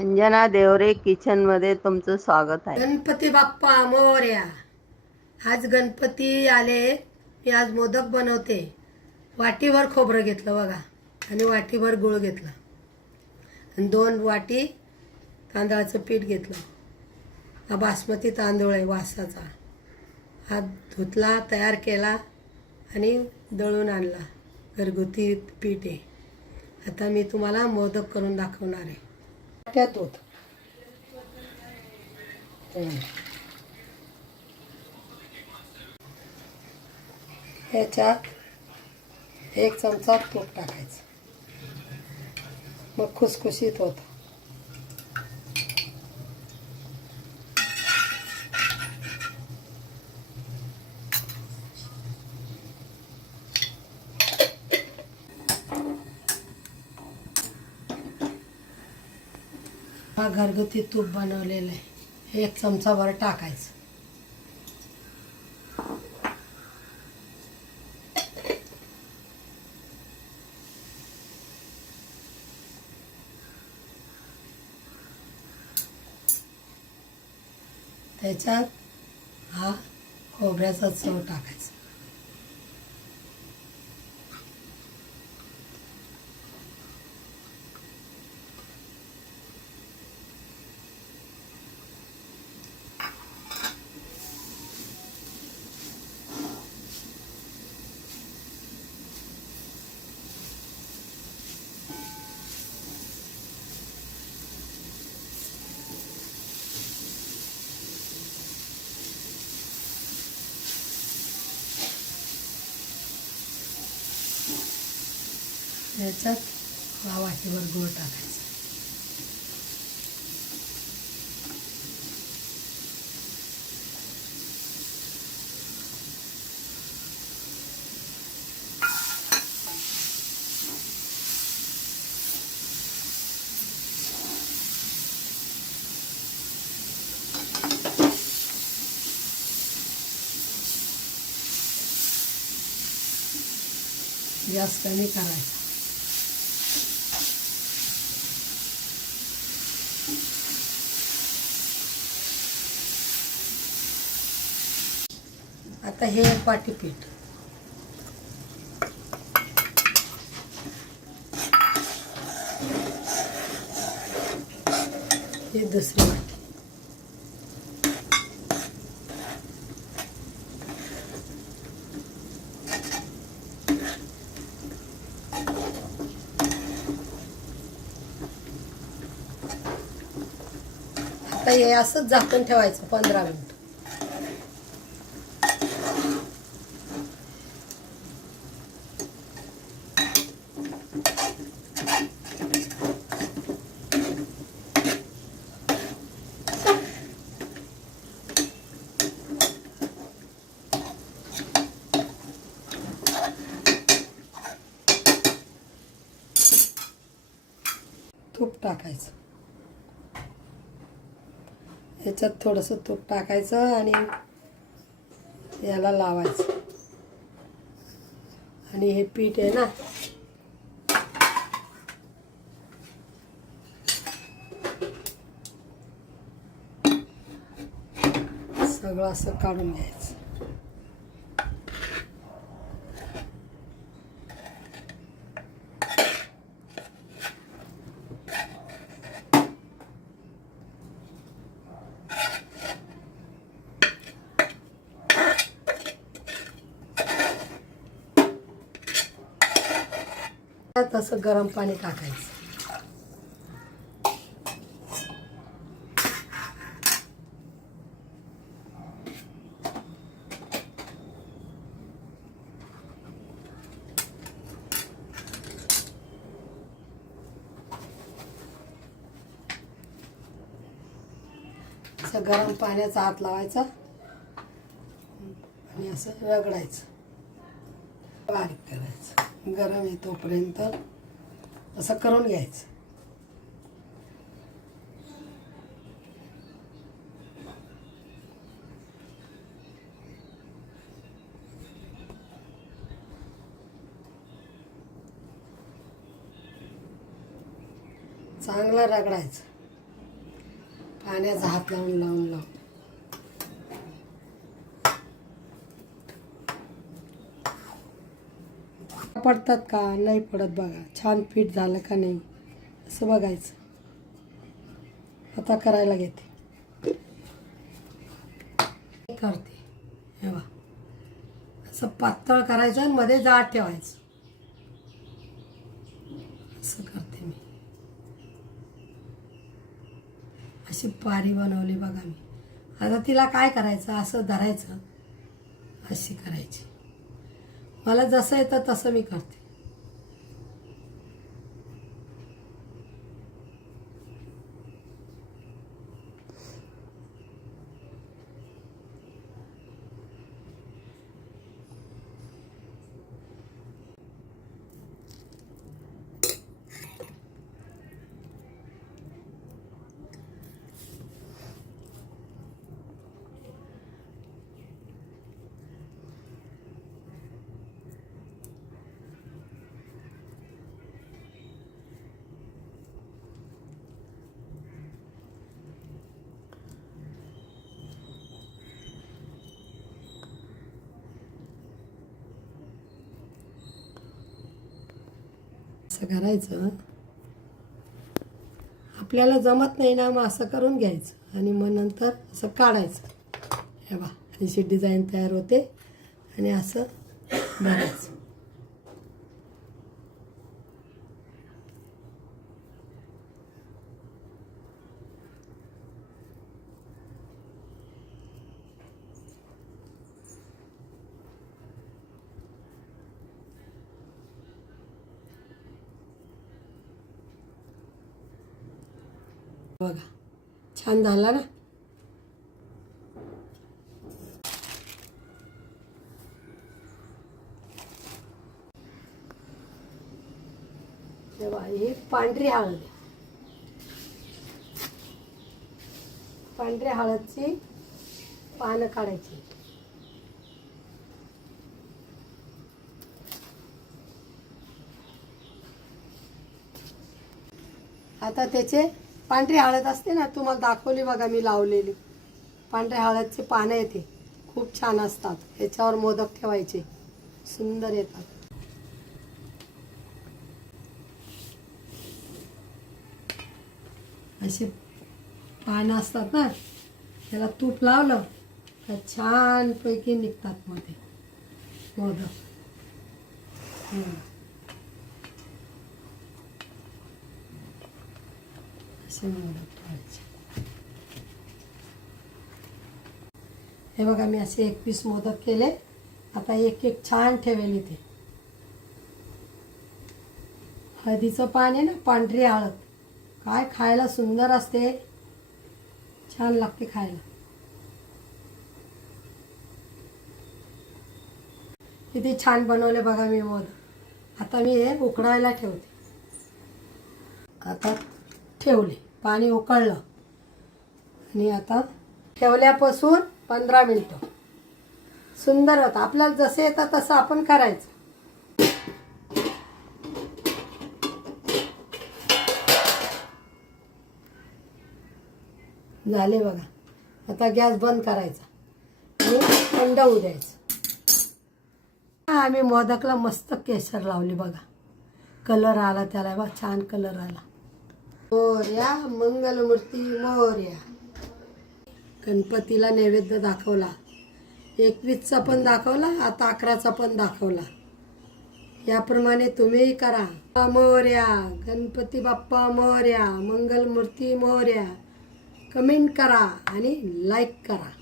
अंजना देवरे किचनमध्ये तुमचं स्वागत आहे. गणपती बाप्पा मोर्या आज गणपती आले मी आज मोदक बनवते. वाटीभर खोबरं घेतलं बघा आणि वाटीभर गुळ घेतला. आणि दोन वाटी तांदळाचं पीठ घेतलं. हा बासमती तांदूळ आहे वासाचा. हा धुतला तयार केला आणि दळून आणला. घरगुती पीठ आहे. आता मी तुम्हाला मोदक करून दाखवणार आहे. त्यात दूध हम्म. ह्याच्यात एक चमचा तूप टाकायचं मग खुसखुशीत होतं हा घरगुती तूप बनवलेलं आहे. एक चमचाभर टाकायचं. त्याच्यात हा खोबऱ्याचा चव टाकायचा. त्याच्यात हा वाटीभर गूळ टाकायचा. गॅस कमी करायचा. आता हे एक वाटी पीठ हे दुसरी वाटी. आता हे असंच झाकून ठेवायचं पंधरा मिनिट. तूप टाकायचं. ह्याच्यात थोडंसं तूप टाकायचं आणि याला लावायचं. आणि हे पीठ आहे ना सगळं असं काढून घ्यायचं त्यात असं गरम पाणी टाकायचं असं गरम पाण्याचा हात लावायचा. आणि असं रगडायचं. बारीक करायचं. गरम आहे तोपर्यंत असं करून घ्यायचं. चांगलं रगडायचं. पाण्याचा हात लावून लावून लावून. पडतात का? नाही पडत बघा. छान फिट झालं का नाही? असं बघायचं. आता करायला घेते. करते. हे बघ. असं पातळ करायचं आणि मध्ये जाड ठेवायचं. असं करते मी अशी पारी बनवली बघा मी. आता तिला काय करायचं असं धरायचं अशी करायची. मला जसं येतं तसं मी करते. असं करायचं. आपल्याला जमत नाही ना मग असं करून घ्यायचं आणि मग नंतर असं काढायचं. हे बा अशी डिझाईन तयार होते आणि असं भरायचं बघा. छान झाला ना? हे पांढरी हळद. पांढऱ्या हळदची पानं काढायची. आता त्याचे पांढरी हळद असते ना तुम्हाला दाखवली बघा मी लावलेली. पांढऱ्या हळदचे पानं येते. खूप छान असतात. याच्यावर मोदक ठेवायचे. सुंदर येतात. असे पानं असतात ना त्याला तूप लावलं तर छानपैकी निघतात मध्ये. मोदक हम्म. असे मोदक ठेवायचे हे बघा मी असे एकवीस मोदक केले. आता एक एक छान ठेवेल इथे. हळदीचं पान आहे ना पांढरी हळद. काय खायला सुंदर असते. छान लागते खायला. किती छान बनवले बघा मी मोदक. आता मी हे उकडायला ठेवते. आता ठेवले. पाणी उकळलं. आणि आता ठेवल्यापासून पंधरा मिनटं. सुंदर होतं. आपल्याला जसं येतं तसं आपण करायचं. झाले बघा. आता गॅस बंद करायचा. आणि थंड होऊ द्यायचं. आम्ही मोदकला मस्त केसर लावली बघा. कलर आला त्याला. बा छान कलर आला. मोर्या मंगलमूर्ती मोर्या. गणपतीला नैवेद्य दाखवला. एकवीसचा पण दाखवला आता अकराचा पण दाखवला. याप्रमाणे तुम्हीही करा. मोर्या गणपती बाप्पा मोर्या मंगलमूर्ती मोर्या. कमेंट करा आणि लाईक करा.